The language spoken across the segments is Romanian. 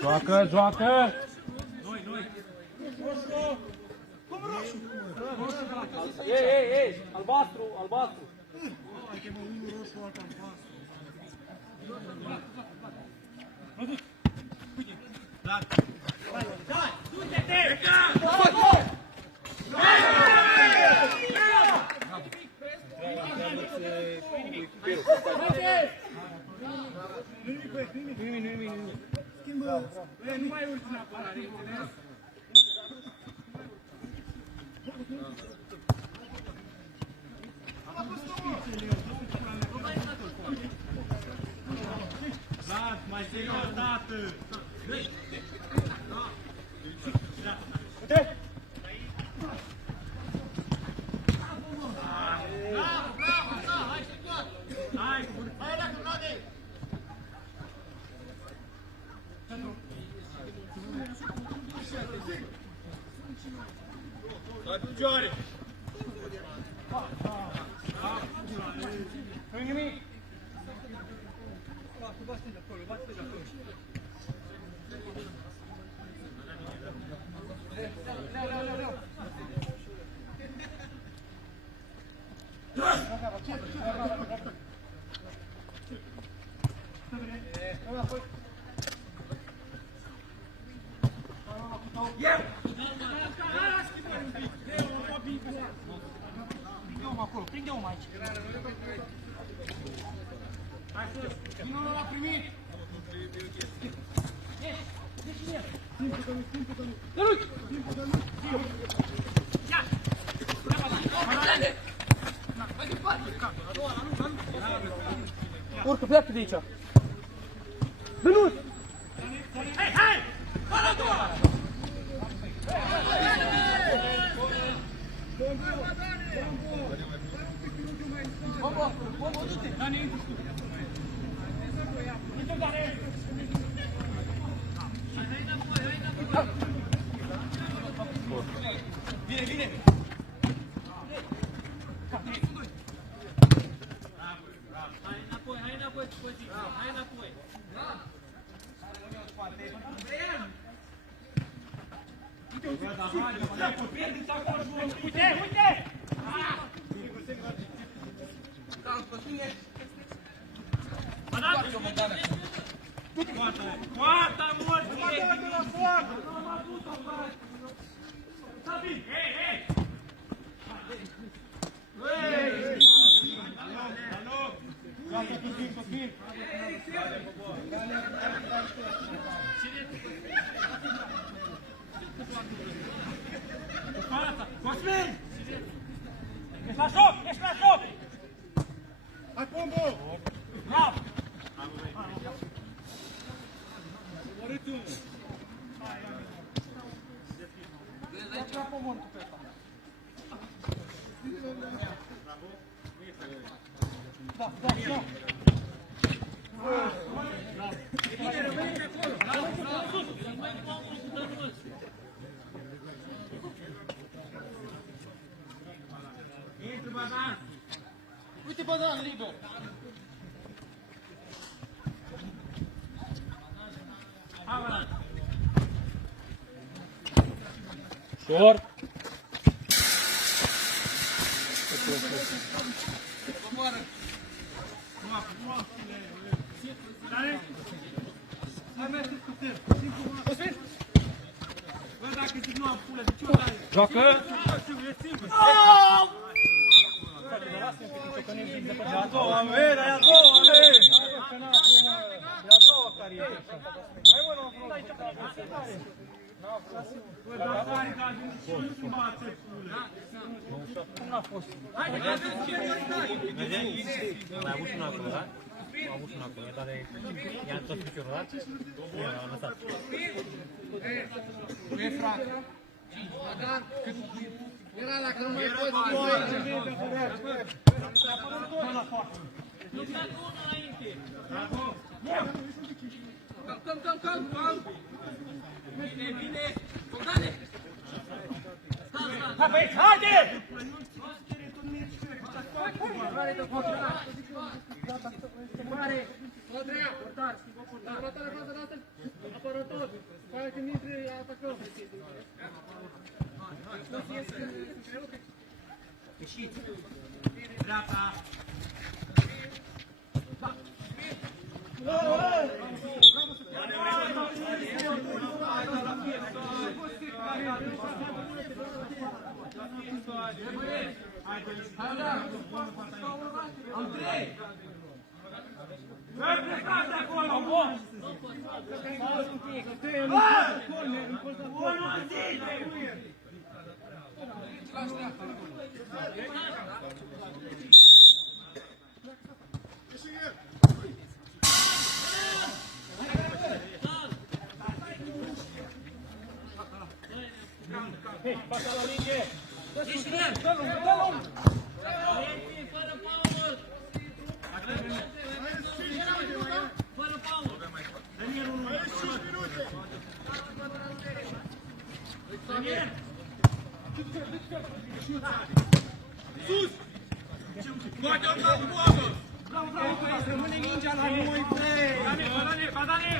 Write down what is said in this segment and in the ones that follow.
Joacă, joacă! Ei, albastru, albastru! Nu mai urci în apărare, înțeles? Vlad, mai zi o dată! Uite! Bravo, bravo, hai și tot! Hai, hai la Vlade! Hai cu picioare! Nu-i nimic! Bate de acolo, bate de acolo! Leu! Prinde-o aici. Hai sus. Vino l-a primit. Timpul de lui. Dă-lui. Timpul de lui. Ia. Hai departe. Urcă, pleacă de aici. Dă-lui. Hai. Fără a doua. Bombo, du-te! Dani, du-te! Dani! Vine! Hai înapoi, hai înapoi! Uite! Coata, morți! Sabin, hei! Alo! Gata, Cosmin! Cosmin! Ești la șoc! Hai, Pombo! Bravo! Oricum! Hai, ia pământul pe ăsta. Da. Bine, rămâne pe acolo! Intru, Badan! Uite, Badan, liber! Short. Joacă! Ia două, Amera! Ia două, carieră! Hai, mă, Cum n-a fost? Mai avut și una acolo, da? Am avut și una acolo, dar i-a întors piciorul, da? I-a lăsat. E frate. Era la că nu mai poți Calm. Bine. Bogdane. Hai băieți, haide! Mare. Andreea. Portar. Apărătoare, față, dată. Apărător. Hai când intre, atacăm. Ieșiți. Dreapta. Andrei! Plecați acolo, bun! Stați un pic! Bună zile! Hei, pasa la linie! Dă-l-un! Fără Paul! Fără Paul! Daniel, 5 minute! Daniel! Sus! Poate-o la poată! Bravo, rămâne mingea la noi, bre! Badane!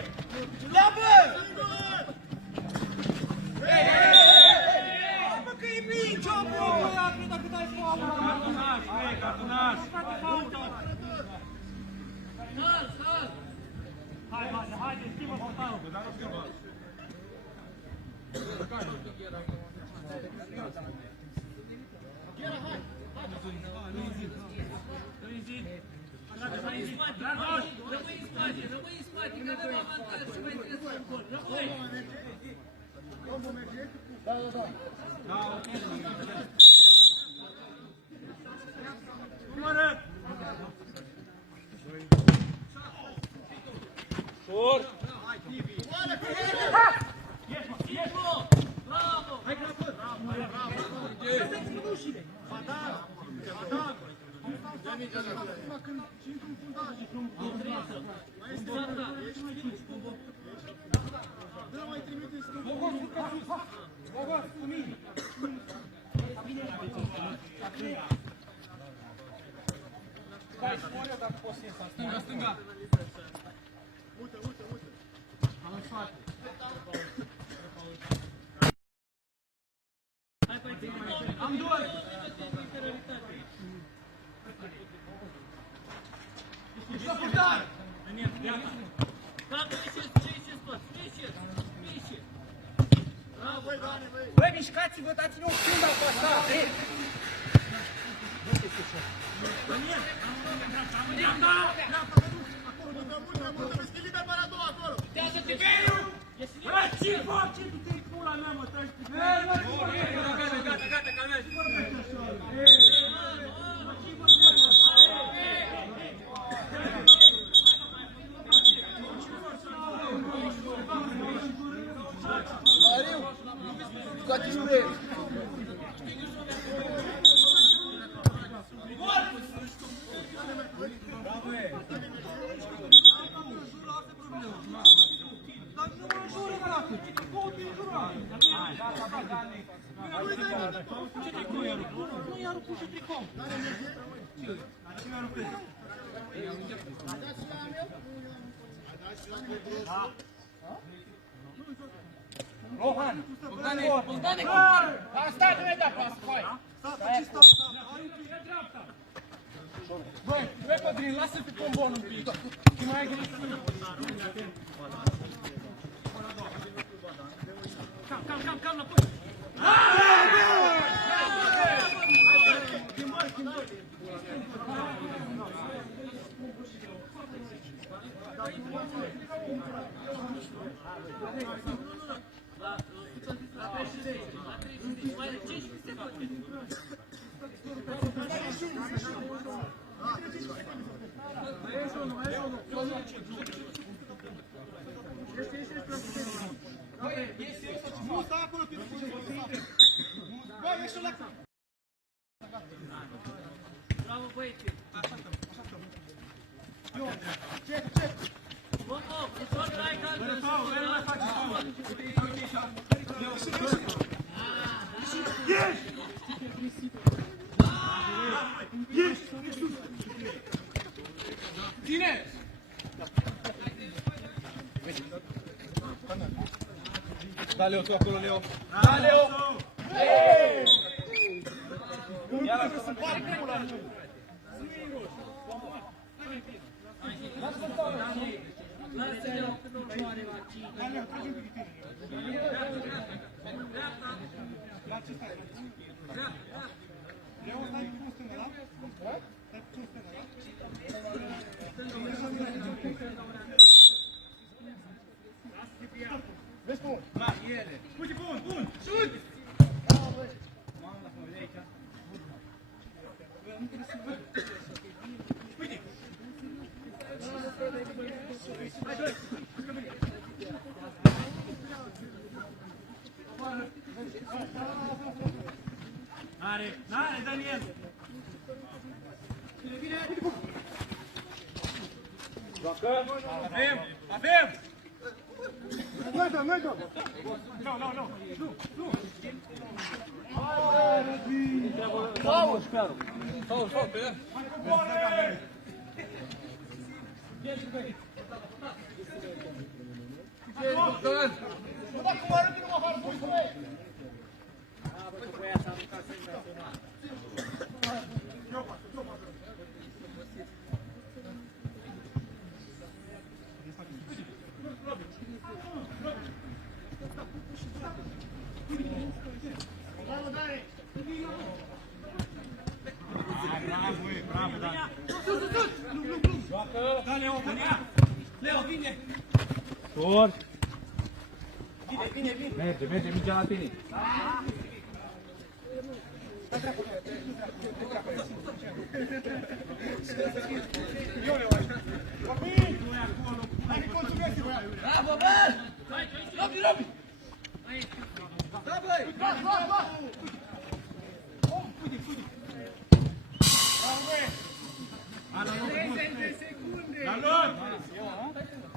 Ia, bă! Mă, că e mingea, bă! Dacă dai foamă! Cartonaș! Haide, schimbă portarul! Rămâi în spate, că avem avantaj și mai trebuie să gol. Rămâi! Numără! Șur! Bravo! Hai grapă! Dai, spune eu dacă poți să ies asta. Stânga! Uite. Am în spate. Am doi! Ești portar! Dacă ieșiți, tot! Ieșiți! Bravo! Băi, mișcați-vă, dați-ne un film la asta! Gata, calmează! Mariu, scoate spre el! Rohan! Bogdane! Stai, nu e da pas, hai! Băi, Codrin, lasă pe combon un pic! Și mai agresiv! Cam, înapoi! Nu, stai acolo, bă, ești la... Bravo, băieți! Ce? Bă, ușor dai calcă! Ține! Da, Leo, tu acolo, Leo. Da, Leo! Ia la să bate pula. Lasă-le o că nu-l moare la 5. Da, Leo, tragi un pic de tine. La ce stai? Leo, stai cu stânga, da? Stai cu stânga, da? Vezi cum? Uite, bun! Șut! N-are, Daniel! Avem! Noi dăm! Nu! Bravo, da! Da, Leo, Leo, vine! Scor! Merge, mingea la tine. Bravo, băi! Robi! Da, băi! De secunde! La loc!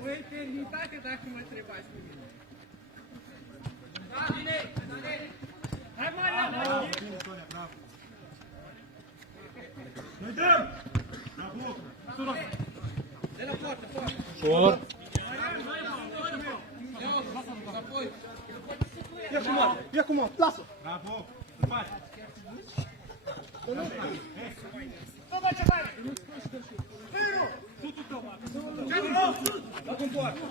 O eternitate dacă mă întrebați pe mine. Da, bine! Hai, Marian! Noi dăm! Bravo! De la poartă! Scor! Ia cu mă, lasă! Bravo! Îl faci! Să mai ce faci! La cum poartă!